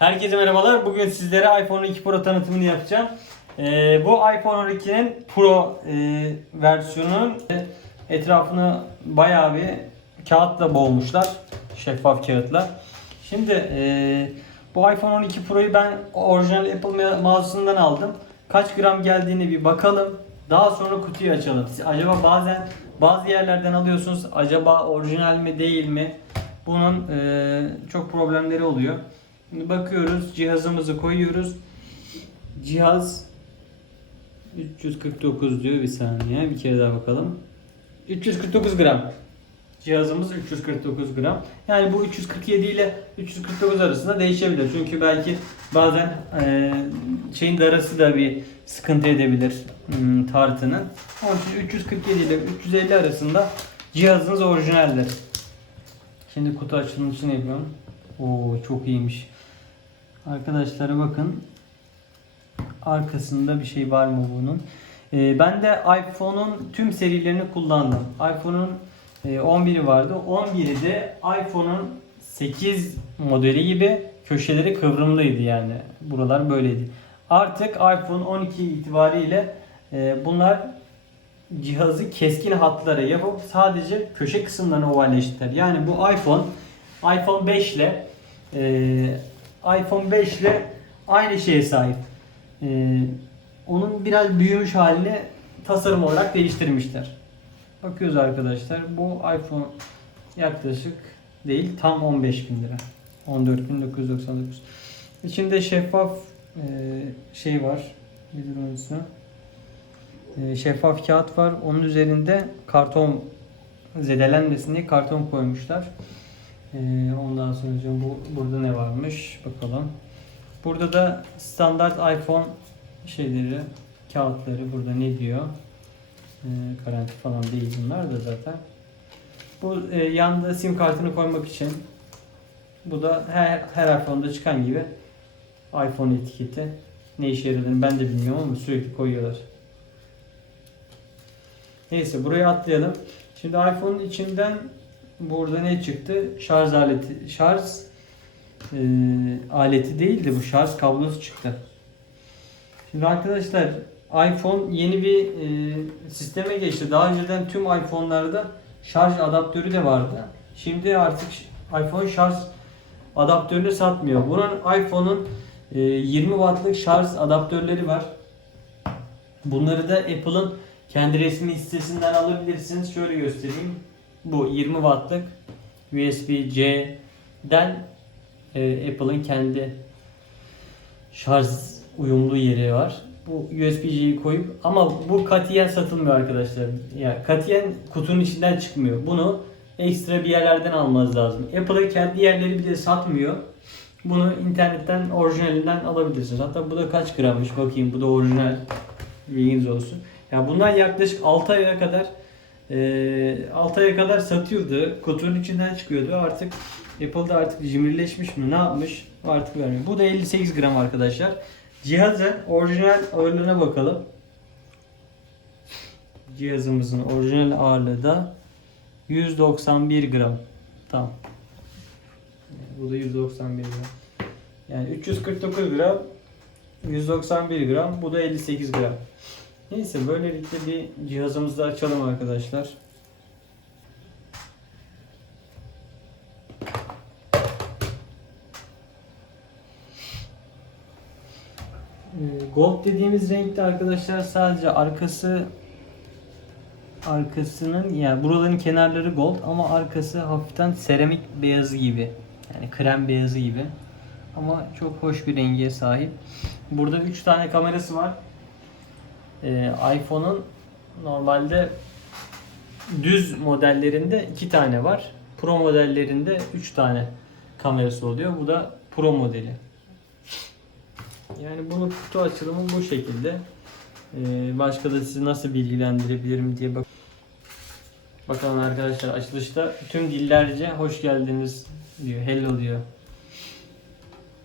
Herkese merhabalar. Bugün sizlere iPhone 12 Pro tanıtımını yapacağım. Ee, bu iPhone 12'nin Pro e, versiyonunun etrafını bayağı bir kağıtla boğmuşlar. Şeffaf kağıtla. Şimdi e, bu iPhone 12 Pro'yu ben orijinal Apple ma- mağazasından aldım. Kaç gram geldiğini bir bakalım. Daha sonra kutuyu açalım. Siz acaba bazen bazı yerlerden alıyorsunuz. Acaba orijinal mi değil mi? Bunun e, çok problemleri oluyor. Şimdi bakıyoruz cihazımızı koyuyoruz. Cihaz 349 diyor bir saniye bir kere daha bakalım. 349 gram. Cihazımız 349 gram. Yani bu 347 ile 349 arasında değişebilir. Çünkü belki bazen e, şeyin darası da bir sıkıntı edebilir hmm, tartının. Onun için 347 ile 350 arasında cihazınız orijinaldir. Şimdi kutu açılışını yapıyorum. Oo çok iyiymiş. Arkadaşlara bakın. Arkasında bir şey var mı bunun? Ee, ben de iPhone'un tüm serilerini kullandım. iPhone'un e, 11'i vardı. 11'i de iPhone'un 8 modeli gibi köşeleri kıvrımlıydı yani. Buralar böyleydi. Artık iPhone 12 itibariyle e, bunlar cihazı keskin hatlara yapıp sadece köşe kısımlarını ovalleştirdiler. Yani bu iPhone iPhone 5 ile e, iPhone 5 ile aynı şeye sahip. E, onun biraz büyümüş halini tasarım olarak değiştirmişler. Bakıyoruz arkadaşlar. Bu iPhone yaklaşık değil tam 15 bin lira. 14.999. İçinde şeffaf e, şey var. Nedir onun? E, şeffaf kağıt var. Onun üzerinde karton zedelenmesin diye karton koymuşlar. E, ondan sonra bu burada ne varmış bakalım. Burada da standart iPhone şeyleri, kağıtları burada ne diyor? E, garanti falan değil bunlar da zaten. Bu e, yanında sim kartını koymak için. Bu da her her iPhone'da çıkan gibi iPhone etiketi. Ne işe yaradığını ben de bilmiyorum ama sürekli koyuyorlar. Neyse buraya atlayalım. Şimdi iPhone'un içinden burada ne çıktı? Şarj aleti, şarj e, aleti değil de bu şarj kablosu çıktı. Şimdi arkadaşlar iPhone yeni bir e, sisteme geçti. Daha önceden tüm iPhone'larda şarj adaptörü de vardı. Şimdi artık iPhone şarj adaptörünü satmıyor. Bunun iPhone'un e, 20 wattlık şarj adaptörleri var. Bunları da Apple'ın kendi resmi sitesinden alabilirsiniz. Şöyle göstereyim. Bu 20 wattlık USB-C'den e, Apple'ın kendi şarj uyumlu yeri var. Bu USB-C'yi koyup ama bu katiyen satılmıyor arkadaşlar. Yani katiyen kutunun içinden çıkmıyor. Bunu ekstra bir yerlerden almanız lazım. Apple'ın kendi yerleri bile satmıyor. Bunu internetten orijinalinden alabilirsiniz. Hatta bu da kaç grammış bakayım. Bu da orijinal. Bilginiz olsun. Ya bunlar yaklaşık 6 aya kadar e, 6 aya kadar satıyordu. Kutunun içinden çıkıyordu. Artık Apple'da artık cimrileşmiş mi ne yapmış artık vermiyor. Bu da 58 gram arkadaşlar. Cihazın orijinal ağırlığına bakalım. Cihazımızın orijinal ağırlığı da 191 gram. Tamam. Bu da 191 gram. Yani 349 gram 191 gram. Bu da 58 gram. Neyse böylelikle bir cihazımızı da açalım arkadaşlar. Ee, Gold dediğimiz renkte arkadaşlar sadece arkası arkasının yani buraların kenarları gold ama arkası hafiften seramik beyazı gibi. Yani krem beyazı gibi. Ama çok hoş bir rengiye sahip. Burada 3 tane kamerası var. Ee, iPhone'un normalde düz modellerinde 2 tane var. Pro modellerinde 3 tane kamerası oluyor. Bu da Pro modeli. Yani bunun kutu açılımı bu şekilde. Ee, başka da sizi nasıl bilgilendirebilirim diye bak. Bakalım arkadaşlar açılışta tüm dillerce hoş geldiniz diyor. Hello diyor.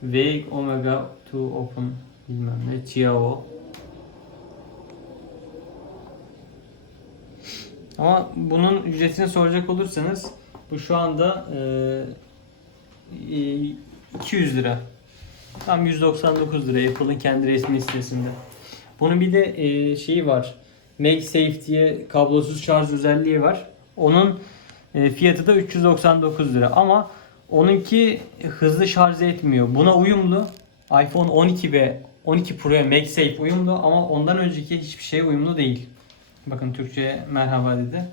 Wake Omega to open bilmem ne. Ciao. Ama bunun ücretini soracak olursanız bu şu anda e, e, 200 lira. Tam 199 lira Apple'ın kendi resmi sitesinde. Bunun bir de e, şeyi var. MagSafe diye kablosuz şarj özelliği var. Onun e, fiyatı da 399 lira ama onunki hızlı şarj etmiyor. Buna uyumlu. iPhone 12 ve 12 Pro'ya MagSafe uyumlu ama ondan önceki hiçbir şeye uyumlu değil. Bakın Türkçe'ye merhaba dedi.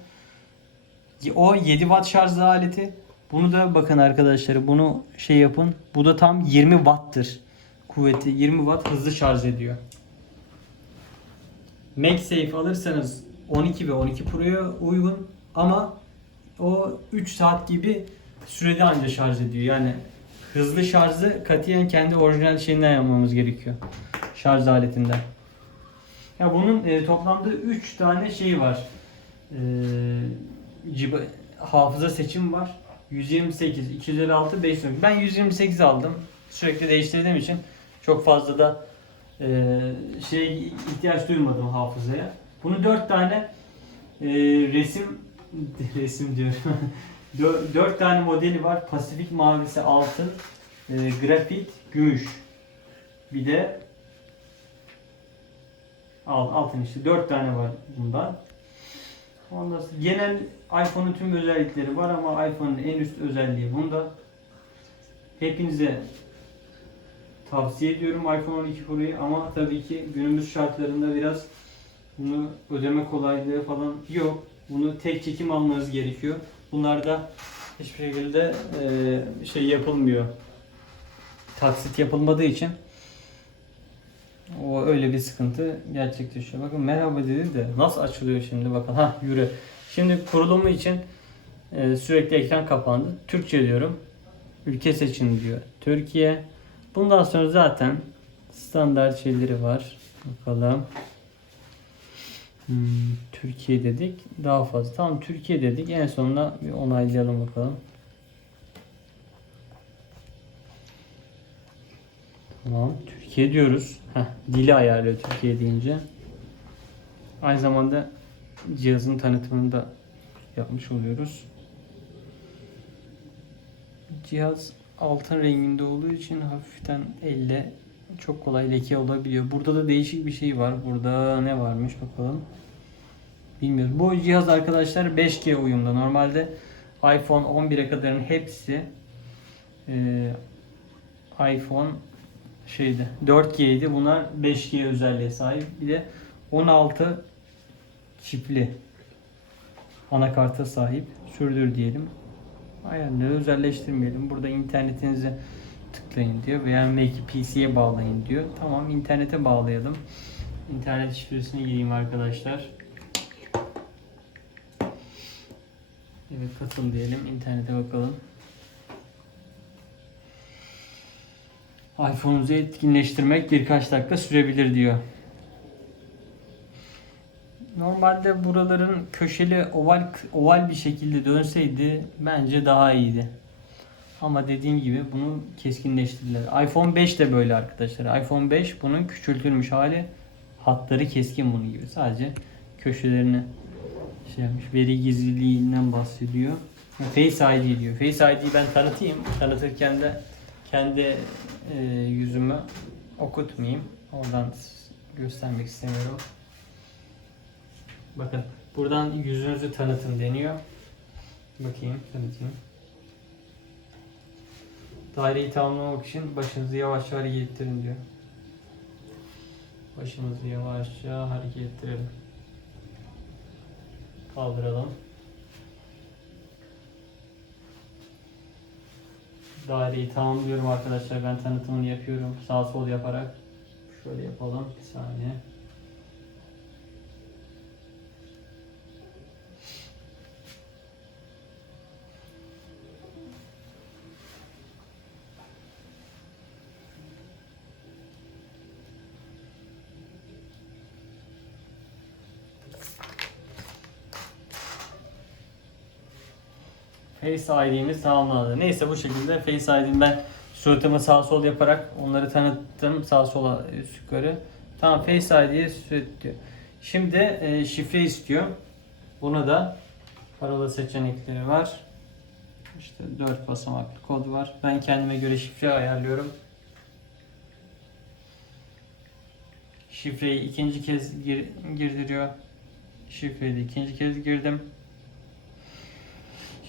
O 7 watt şarj aleti. Bunu da bakın arkadaşlar bunu şey yapın. Bu da tam 20 watt'tır. Kuvveti 20 watt hızlı şarj ediyor. MagSafe alırsanız 12 ve 12 Pro'ya uygun ama o 3 saat gibi sürede anca şarj ediyor. Yani hızlı şarjı katiyen kendi orijinal şeyinden yapmamız gerekiyor. Şarj aletinden. Ya bunun e, toplamda 3 tane şeyi var. E, ciba- hafıza seçim var. 128, 256, 512. Ben 128 aldım. Sürekli değiştirdiğim için çok fazla da e, şey ihtiyaç duymadım hafızaya. Bunu 4 tane e, resim resim diyorum. 4 tane modeli var. Pasifik mavisi altın, e, grafit, gümüş. Bir de al altın işte 4 tane var bundan. Ondan sonra genel iPhone'un tüm özellikleri var ama iPhone'un en üst özelliği bunda. Hepinize tavsiye ediyorum iPhone 12 Pro'yu ama tabii ki günümüz şartlarında biraz bunu ödeme kolaylığı falan yok. Bunu tek çekim almanız gerekiyor. Bunlarda hiçbir şekilde e, şey yapılmıyor. Taksit yapılmadığı için o öyle bir sıkıntı gerçekleşiyor. Bakın merhaba dedi de nasıl açılıyor şimdi bakın. Ha yürü. Şimdi kurulumu için e, sürekli ekran kapandı. Türkçe diyorum. Ülke seçin diyor. Türkiye. Bundan sonra zaten standart şeyleri var. Bakalım. Hmm, Türkiye dedik. Daha fazla. Tamam Türkiye dedik. En sonunda bir onaylayalım bakalım. Tamam. Türkiye diyoruz. Heh, dili ayarlıyor Türkiye deyince. Aynı zamanda cihazın tanıtımını da yapmış oluyoruz. Cihaz altın renginde olduğu için hafiften elle çok kolay leke olabiliyor. Burada da değişik bir şey var. Burada ne varmış bakalım. Bilmiyorum. Bu cihaz arkadaşlar 5G uyumlu. Normalde iPhone 11'e kadarın hepsi e, iPhone şeydi 4G'ydi. Bunlar 5G özelliğe sahip. Bir de 16 çipli anakarta sahip. Sürdür diyelim. Ayarları özelleştirmeyelim. Burada internetinize tıklayın diyor veya belki PC'ye bağlayın diyor. Tamam internete bağlayalım. İnternet şifresine gireyim arkadaşlar. Evet katıl diyelim. İnternete bakalım. iPhone'unuzu etkinleştirmek birkaç dakika sürebilir diyor. Normalde buraların köşeli oval oval bir şekilde dönseydi bence daha iyiydi. Ama dediğim gibi bunu keskinleştirdiler. iPhone 5 de böyle arkadaşlar. iPhone 5 bunun küçültülmüş hali. Hatları keskin bunun gibi. Sadece köşelerini şey yapmış. Veri gizliliğinden bahsediyor. Face ID diyor. Face ID'yi ben tanıtayım. Tanıtırken de kendi e, yüzümü okutmayayım. Oradan göstermek istemiyorum. Bakın buradan yüzünüzü tanıtın deniyor. Bakayım tanıtayım. Daireyi tamamlamak için başınızı yavaşça hareket ettirin diyor. Başımızı yavaşça hareket ettirelim. Kaldıralım. Daireyi tamamlıyorum arkadaşlar. Ben tanıtımını yapıyorum. Sağ sol yaparak. Şöyle yapalım. Bir saniye. Face ID'miz tamamlandı. Neyse bu şekilde Face ID'mi ben suratımı sağ sol yaparak onları tanıttım sağ sola üst yukarı. Tamam Face ID'ye süret diyor. Şimdi e, şifre istiyor. Buna da parola seçenekleri var. İşte 4 basamaklı kod var. Ben kendime göre şifre ayarlıyorum. Şifreyi ikinci kez gir- girdiriyor. Şifreyi de ikinci kez girdim.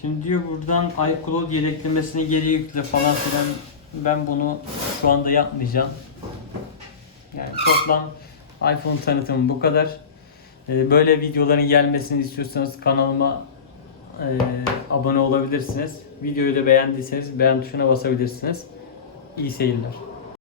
Şimdi diyor buradan iCloud yedeklemesini geri yükle falan filan. Ben bunu şu anda yapmayacağım. Yani toplam iPhone tanıtımı bu kadar. Ee, Böyle videoların gelmesini istiyorsanız kanalıma e, abone olabilirsiniz. Videoyu da beğendiyseniz beğen tuşuna basabilirsiniz. İyi seyirler.